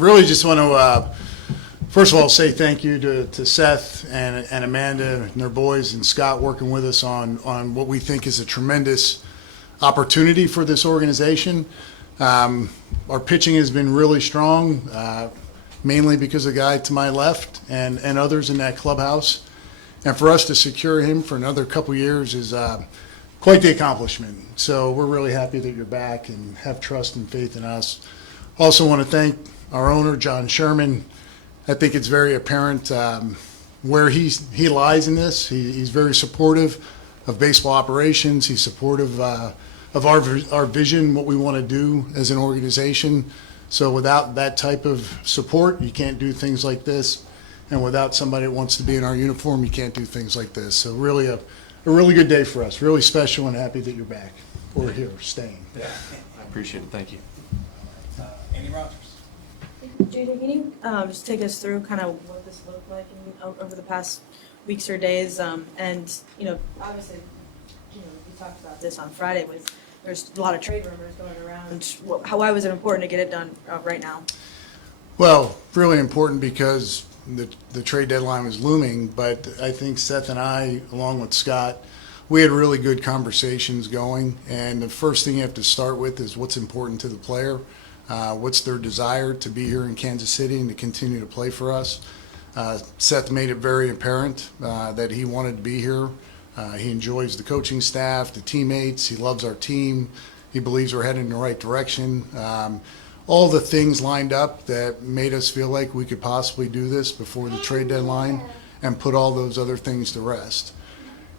Really just want to, first of all, say thank you to Seth and Amanda and their boys and Scott working with us on what we think is a tremendous opportunity for this organization. Our pitching has been really strong, mainly because of the guy to my left and others in that clubhouse. And for us to secure him for another couple years is quite the accomplishment. So we're really happy that you're back and have trust and faith in us. Also want to thank our owner, John Sherman. I think it's very apparent where he lies in this. He's very supportive of baseball operations. He's supportive of our vision, what we want to do as an organization. So without that type of support, you can't do things like this. And without somebody that wants to be in our uniform, you can't do things like this. So really a really good day for us. Really special and happy that you're back or here, staying. Yeah, I appreciate it. Thank you. Andy Rogers. JJ, can you just take us through kind of what this looked like over the past weeks or days? And, obviously, we talked about this on Friday. There's a lot of trade rumors going around. Why was it important to get it done right now? Well, really important because the trade deadline was looming, but I think Seth and I, along with Scott, we had really good conversations going. And the first thing you have to start with is what's important to the player. What's their desire to be here in Kansas City and to continue to play for us. Seth made it very apparent that he wanted to be here. He enjoys the coaching staff, the teammates. He loves our team. He believes we're heading in the right direction. All the things lined up that made us feel like we could possibly do this before the trade deadline and put all those other things to rest.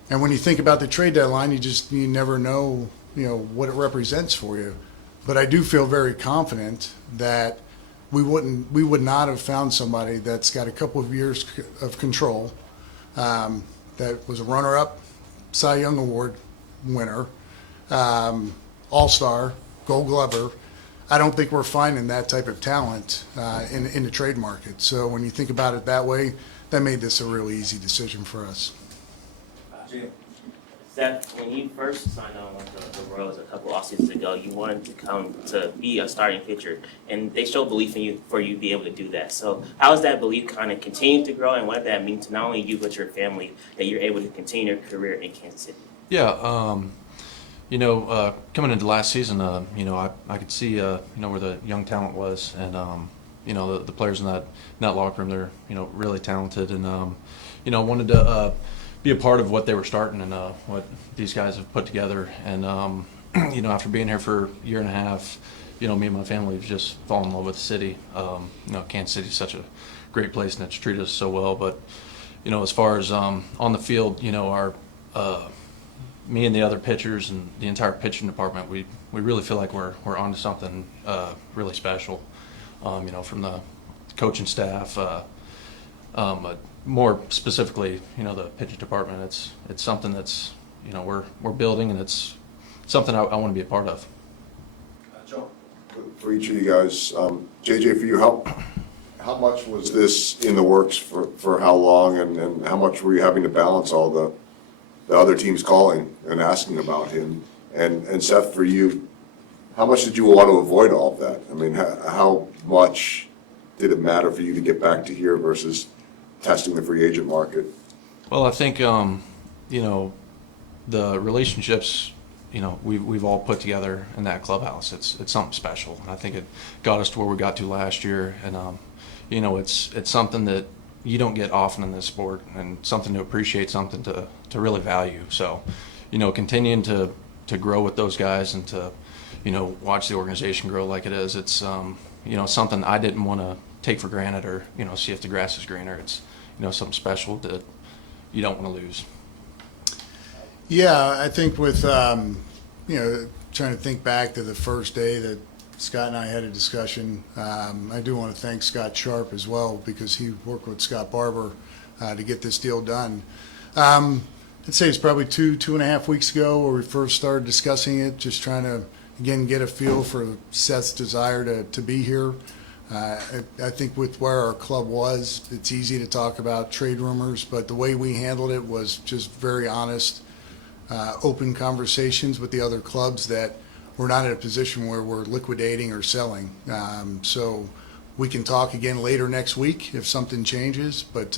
And when you think about the trade deadline, you never know, what it represents for you. But I do feel very confident that we would not have found somebody that's got a couple of years of control, that was a runner-up Cy Young Award winner, All-Star, Gold Glover. I don't think we're finding that type of talent in the trade market. So when you think about it that way, that made this a really easy decision for us. Jim. Seth, when you first signed on with the Royals a couple off seasons ago, you wanted to come to be a starting pitcher, and they showed belief in you for you to be able to do that. So how has that belief kind of continued to grow, and what did that mean to not only you but your family that you're able to continue your career in Kansas City? Yeah, coming into last season, I could see, where the young talent was, and the players in that locker room, they're, really talented, and wanted to be a part of what they were starting and what these guys have put together. And after being here for a year and a half, me and my family have just fallen in love with the city. Kansas City is such a great place and it's treated us so well. But as far as on the field, our me and the other pitchers and the entire pitching department, we really feel like we're onto something really special. From the coaching staff, but more specifically, the pitching department. It's something that's we're building, and it's something I want to be a part of. Joe. For each of you guys, JJ, for you, how much was this in the works for how long, and how much were you having to balance all the other teams calling and asking about him? And Seth, for you, how much did you want to avoid all of that? I mean, how much did it matter for you to get back to here versus testing the free agent market? Well, I think the relationships we've all put together in that clubhouse. It's something special, and I think it got us to where we got to last year. And it's something that you don't get often in this sport, and something to appreciate, something to really value. So, continuing to grow with those guys and to watch the organization grow like it is. It's something I didn't want to take for granted, or see if the grass is greener. It's something special that you don't want to lose. Yeah, I think with trying to think back to the first day that Scott and I had a discussion, I do want to thank Scott Sharp as well, because he worked with Scott Barber to get this deal done. I'd say it's probably two and a half weeks ago where we first started discussing it, just trying to again get a feel for Seth's desire to be here. I think with where our club was, it's easy to talk about trade rumors, but the way we handled it was just very honest, open conversations with the other clubs that we're not in a position where we're liquidating or selling. So we can talk again later next week if something changes, but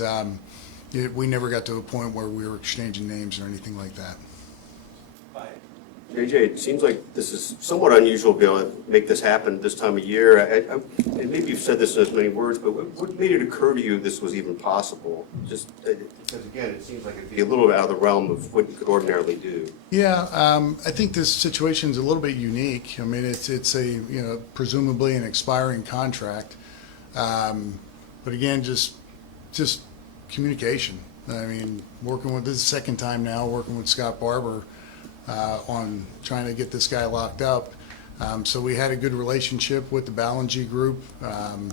we never got to a point where we were exchanging names or anything like that. Bye. JJ, it seems like this is somewhat unusual to be able to make this happen this time of year. And maybe you've said this in as many words, but what made it occur to you this was even possible? Just because, again, it seems like it'd be a little out of the realm of what you could ordinarily do. Yeah, I think this situation is a little bit unique. I mean, it's a, presumably an expiring contract. But again, just communication. I mean, this is the second time now working with Scott Barber on trying to get this guy locked up. So we had a good relationship with the Ballingy group, and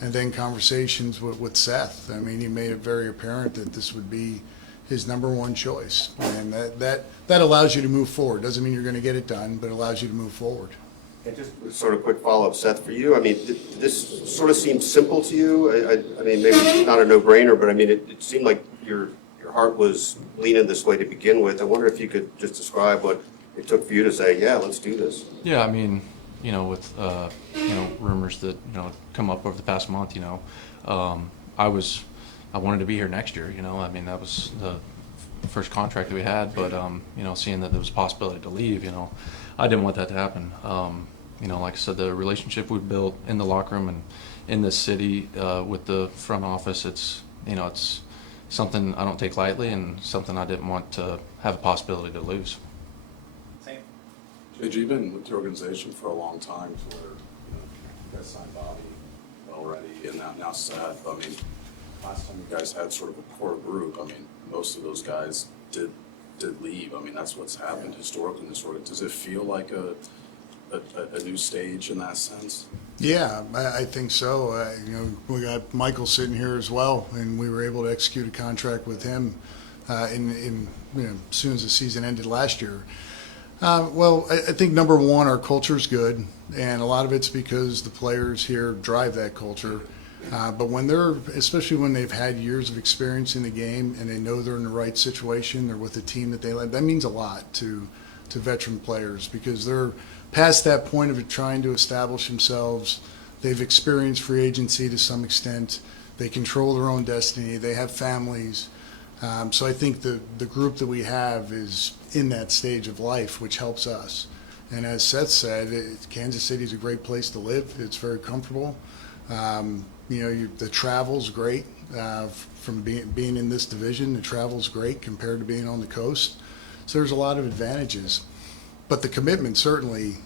then conversations with Seth. I mean, he made it very apparent that this would be his number one choice, and that allows you to move forward. Doesn't mean you're going to get it done, but it allows you to move forward. And just sort of quick follow-up, Seth, for you. I mean, this sort of seems simple to you. I mean, maybe it's not a no-brainer, but I mean, it seemed like your heart was leaning this way to begin with. I wonder if you could just describe what it took for you to say, yeah, let's do this. Yeah, I mean, with rumors that come up over the past month, I wanted to be here next year. I mean, that was the first contract that we had, but seeing that there was a possibility to leave, I didn't want that to happen. Like I said, the relationship we built in the locker room and in this city with the front office, it's something I don't take lightly and something I didn't want to have a possibility to lose. Same. JJ, you've been with the organization for a long time, to where you guys signed Bobby already, and now Seth. I mean, last time you guys had sort of a core group, I mean, most of those guys did leave. I mean, that's what's happened historically in this org. Does it feel like a new stage in that sense? Yeah, I think so. We got Michael sitting here as well, and we were able to execute a contract with him as soon as the season ended last year. Well, I think number one, our culture's good, and a lot of it's because the players here drive that culture. But especially when they've had years of experience in the game and they know they're in the right situation, they're with a team that they like, that means a lot to veteran players, because they're past that point of trying to establish themselves. They've experienced free agency to some extent. They control their own destiny. They have families. So I think the group that we have is in that stage of life, which helps us. And as Seth said, Kansas City is a great place to live. It's very comfortable. The travel's great. From being in this division, the travel's great compared to being on the coast. So there's a lot of advantages. But the commitment certainly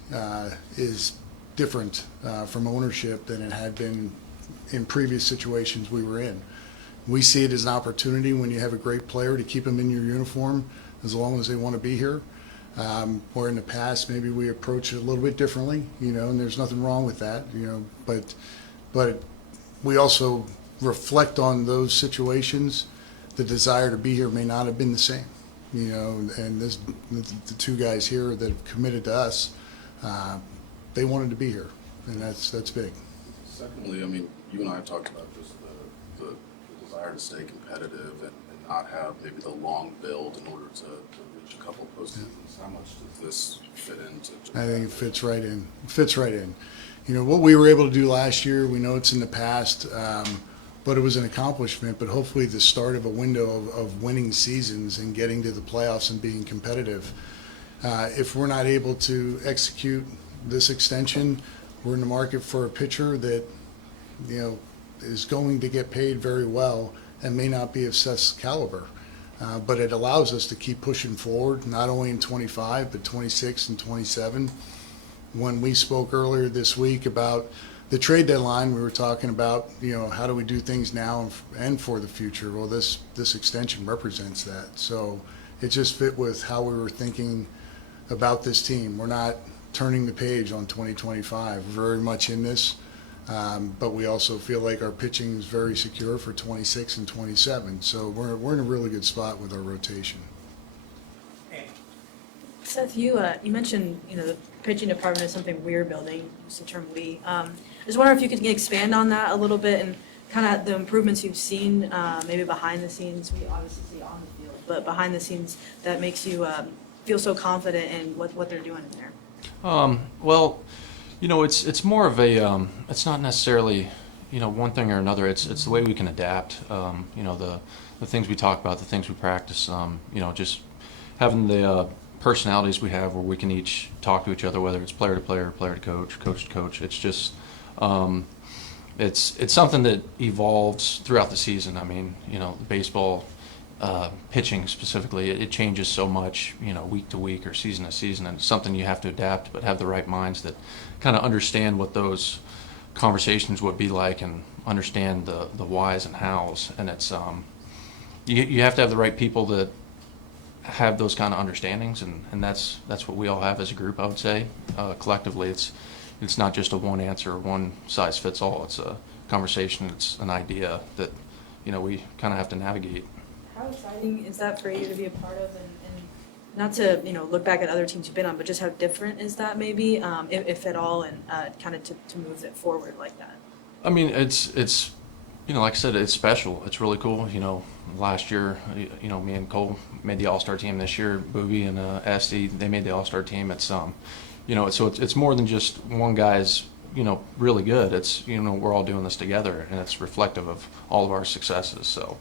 is different from ownership than it had been in previous situations we were in. We see it as an opportunity when you have a great player to keep them in your uniform as long as they want to be here. Where in the past maybe we approach it a little bit differently, and there's nothing wrong with that, but we also reflect on those situations. The desire to be here may not have been the same, and the two guys here that have committed to us, they wanted to be here, and that's big. Secondly, I mean, you and I have talked about just the desire to stay competitive and not have maybe the long build in order to reach a couple of postseasons. How much does this fit into? I think it fits right in. It fits right in. What we were able to do last year, we know it's in the past, but it was an accomplishment, but hopefully the start of a window of winning seasons and getting to the playoffs and being competitive. If we're not able to execute this extension, we're in the market for a pitcher that, is going to get paid very well and may not be of Seth's caliber. But it allows us to keep pushing forward, not only in 25, but 26 and 27. When we spoke earlier this week about the trade deadline, we were talking about, how do we do things now and for the future? Well, this extension represents that. So it just fit with how we were thinking about this team. We're not turning the page on 2025. We're very much in this, but we also feel like our pitching is very secure for 26 and 27. So we're in a really good spot with our rotation. Seth, you mentioned the pitching department is something we're building. Use the term we. I was wondering if you could expand on that a little bit and kind of the improvements you've seen, maybe behind the scenes. We obviously see on the field, but behind the scenes that makes you feel so confident in what they're doing in there. Well, it's more of a. It's not necessarily one thing or another. It's the way we can adapt. The things we talk about, the things we practice. Just having the personalities we have, where we can each talk to each other, whether it's player to player, player to coach, coach to coach. It's just it's something that evolves throughout the season. I mean, baseball. Pitching specifically, it changes so much, week to week or season to season, and it's something you have to adapt, but have the right minds that kind of understand what those conversations would be like and understand the whys and hows. And it's you have to have the right people that have those kind of understandings, and that's what we all have as a group. I would say collectively, it's not just a one answer, one size fits all. It's a conversation. It's an idea that we kind of have to navigate. How exciting is that for you to be a part of, and not to, look back at other teams you've been on, but just how different is that maybe, if at all, and kind of to move it forward like that? I mean, it's like I said, it's special. It's really cool. Last year, me and Cole made the All-Star team. This year, Booby and Esty, they made the All-Star team. It's so it's more than just one guy's really good. It's we're all doing this together, and it's reflective of all of our successes. So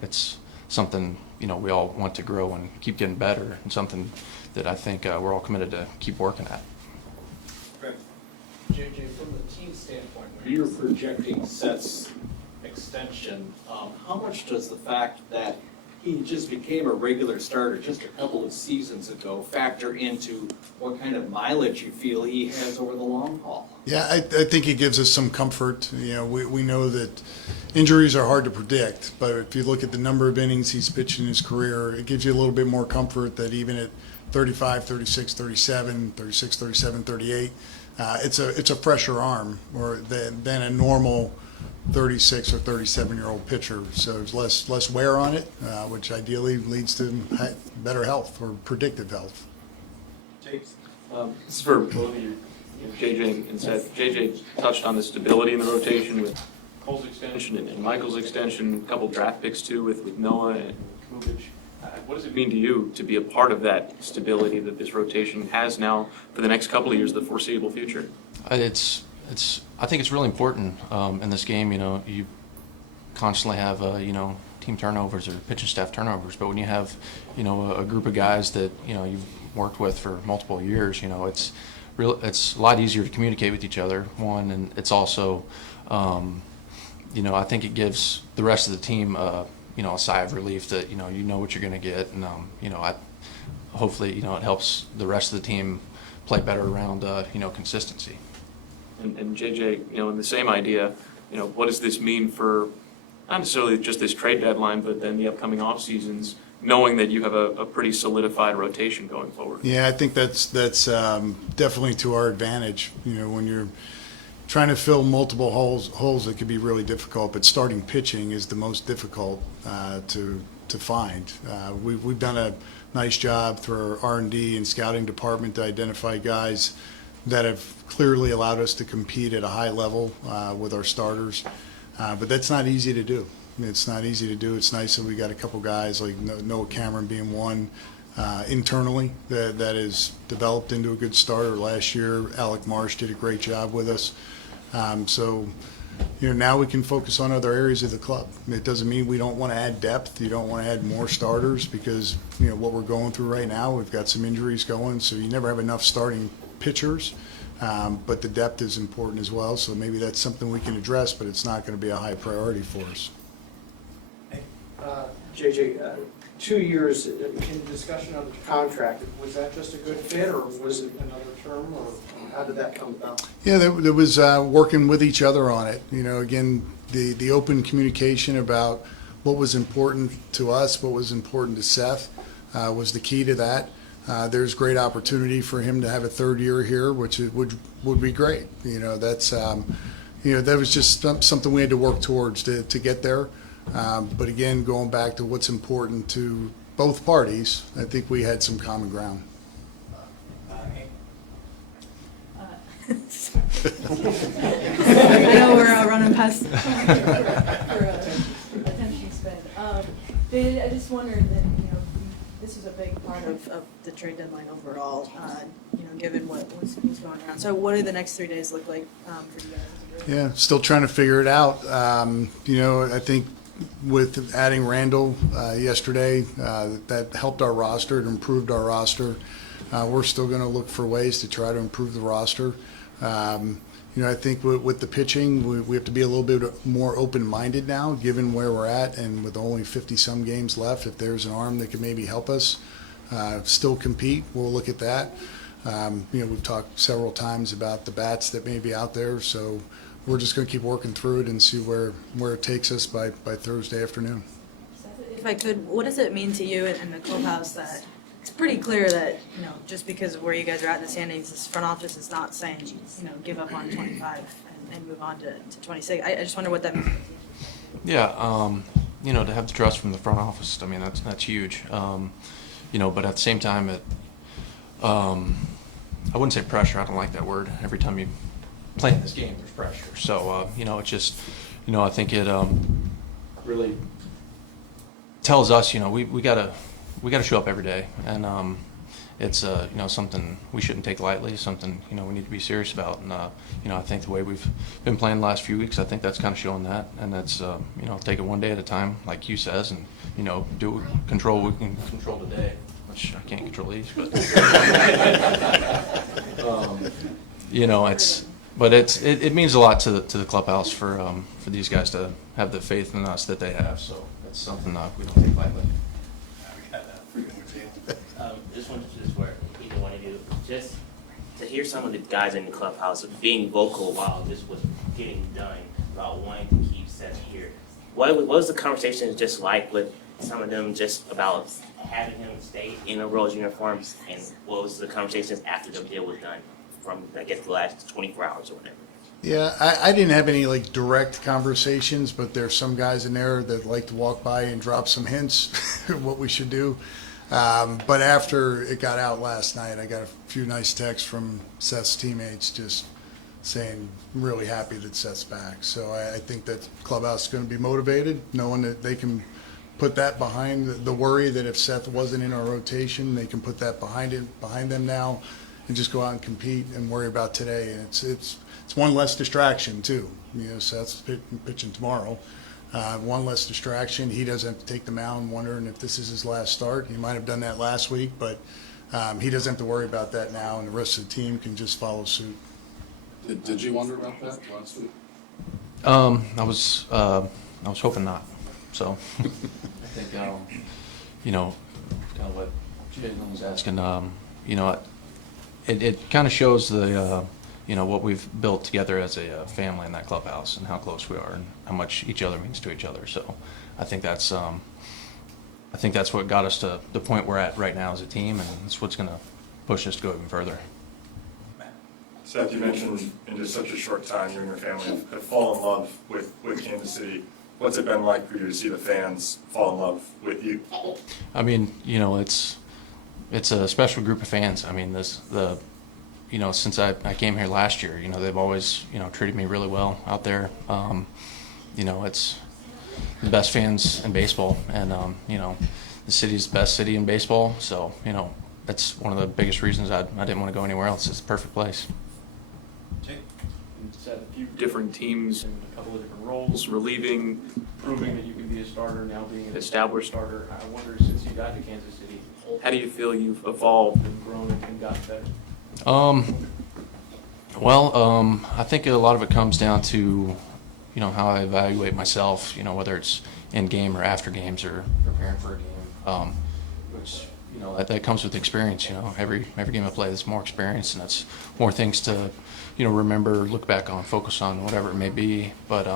it's something we all want to grow and keep getting better, and something that I think we're all committed to keep working at. JJ, from the team standpoint, when you're projecting Seth's extension, how much does the fact that he just became a regular starter just a couple of seasons ago factor into what kind of mileage you feel he has over the long haul? Yeah, I think it gives us some comfort. We know that injuries are hard to predict, but if you look at the number of innings he's pitched in his career, it gives you a little bit more comfort that even at 35, 36, 37, 36, 37, 38, it's a fresher arm than a normal 36 or 37-year-old pitcher. So there's less wear on it, which ideally leads to better health or predictive health. This is for both of you, JJ and Seth. JJ touched on the stability in the rotation with Cole's extension and Michael's extension, a couple draft picks too with Noah and Kubic. What does it mean to you to be a part of that stability that this rotation has now for the next couple of years, the foreseeable future? I think it's really important in this game. You constantly have team turnovers or pitching staff turnovers, but when you have a group of guys that you've worked with for multiple years, it's a lot easier to communicate with each other. One, and it's also I think it gives the rest of the team a sigh of relief that you know what you're going to get, and hopefully it helps the rest of the team play better around consistency. And JJ, in the same idea, what does this mean for not necessarily just this trade deadline, but then the upcoming off seasons, knowing that you have a pretty solidified rotation going forward? Yeah, I think that's definitely to our advantage. When you're trying to fill multiple holes, it can be really difficult. But starting pitching is the most difficult to find. We've done a nice job through our R&D and scouting department to identify guys that have clearly allowed us to compete at a high level with our starters. But that's not easy to do. It's not easy to do. It's nice that we got a couple guys like Noah Cameron being one internally that is developed into a good starter. Last year, Alec Marsh did a great job with us. So now we can focus on other areas of the club. It doesn't mean we don't want to add depth. You don't want to add more starters because what we're going through right now, we've got some injuries going, so you never have enough starting pitchers. But the depth is important as well, so maybe that's something we can address, but it's not going to be a high priority for us. JJ, 2 years in discussion on the contract, was that just a good fit, or was it another term, or how did that come about? Yeah, there was working with each other on it. Again, the open communication about what was important to us, what was important to Seth, was the key to that. There's great opportunity for him to have a third year here, which would be great. That's that was just something we had to work towards to get there. But again, going back to what's important to both parties, I think we had some common ground. I know we're running past for attention span. I just wondered that, this is a big part of the trade deadline overall, given what's going on. So what do the next 3 days look like for you guys? Yeah, still trying to figure it out. I think with adding Randall yesterday, that helped our roster, it improved our roster. We're still going to look for ways to try to improve the roster. I think with the pitching, we have to be a little bit more open-minded now, given where we're at, and with only 50-some games left. If there's an arm that could maybe help us still compete, we'll look at that. We've talked several times about the bats that may be out there, so we're just going to keep working through it and see where it takes us by Thursday afternoon. If I could, what does it mean to you in the clubhouse that it's pretty clear that, just because of where you guys are at in the standings, this front office is not saying, give up on 25 and move on to 26. I just wonder what that means. Yeah, to have the trust from the front office, I mean, that's huge. But at the same time, I wouldn't say pressure. I don't like that word. Every time you play in this game, there's pressure. So, it's just, I think it really tells us, we gotta show up every day, and it's something we shouldn't take lightly, something we need to be serious about. And I think the way we've been playing the last few weeks, I think that's kind of showing that, and that's take it one day at a time, like Hugh says, and control we can control today, which I can't control these, but it means a lot to the clubhouse for these guys to have the faith in us that they have. So it's something we don't take lightly. This one is just where either one of you, just to hear some of the guys in the clubhouse being vocal while this was getting done about wanting to keep Seth here. What was the conversation just like with some of them just about having him stay in a Royals uniform, and what was the conversations after the deal was done from, I guess, the last 24 hours or whatever? Yeah, I didn't have any direct conversations, but there's some guys in there that like to walk by and drop some hints what we should do. But after it got out last night, I got a few nice texts from Seth's teammates just saying, I'm really happy that Seth's back. So I think that clubhouse is going to be motivated, knowing that they can put that behind the worry that if Seth wasn't in our rotation, they can put that behind them now and just go out and compete and worry about today. And it's one less distraction too. Seth's pitching tomorrow. One less distraction. He doesn't have to take the mound wondering if this is his last start. He might have done that last week, but he doesn't have to worry about that now, and the rest of the team can just follow suit. Did you wonder about that last week? I was hoping not. So I think kind of what Jalen was asking. It kind of shows the what we've built together as a family in that clubhouse, and how close we are, and how much each other means to each other. So I think that's what got us to the point we're at right now as a team, and it's what's going to push us to go even further. Seth, you mentioned in just such a short time you and your family have fallen in love with Kansas City. What's it been like for you to see the fans fall in love with you? I mean, it's a special group of fans. I mean, since I came here last year, they've always, treated me really well out there. It's the best fans in baseball, and, the city's the best city in baseball. So, that's one of the biggest reasons I didn't want to go anywhere else. It's the perfect place. You've had a few different teams in a couple of different roles, relieving, proving that you can be a starter, now being an established starter. I wonder, since you got to Kansas City, how do you feel you've evolved and grown and gotten better? I think a lot of it comes down to, how I evaluate myself, whether it's in game or after games or preparing for a game, which, that comes with experience. Every game I play, there's more experience, and it's more things to, remember, look back on, focus on, whatever it may be. But,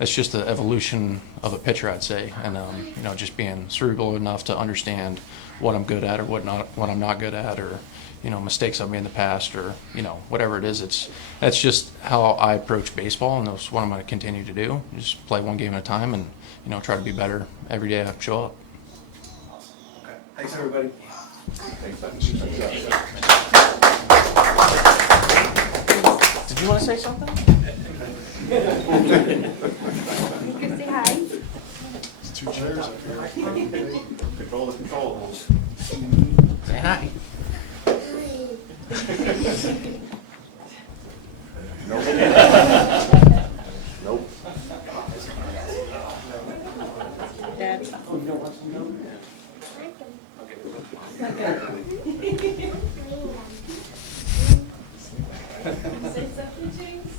it's just the evolution of a pitcher, I'd say, and, just being cerebral enough to understand what I'm good at or what I'm not good at, or, mistakes I've made in the past, or, whatever it is. That's just how I approach baseball, and that's what I'm going to continue to do. Just play one game at a time, and, try to be better every day I show up. Okay. Thanks, everybody. Did you want to say something? You can say hi. It's 2 chairs up here. control the controllables. Say hi. Nope. Dad. Say something, James?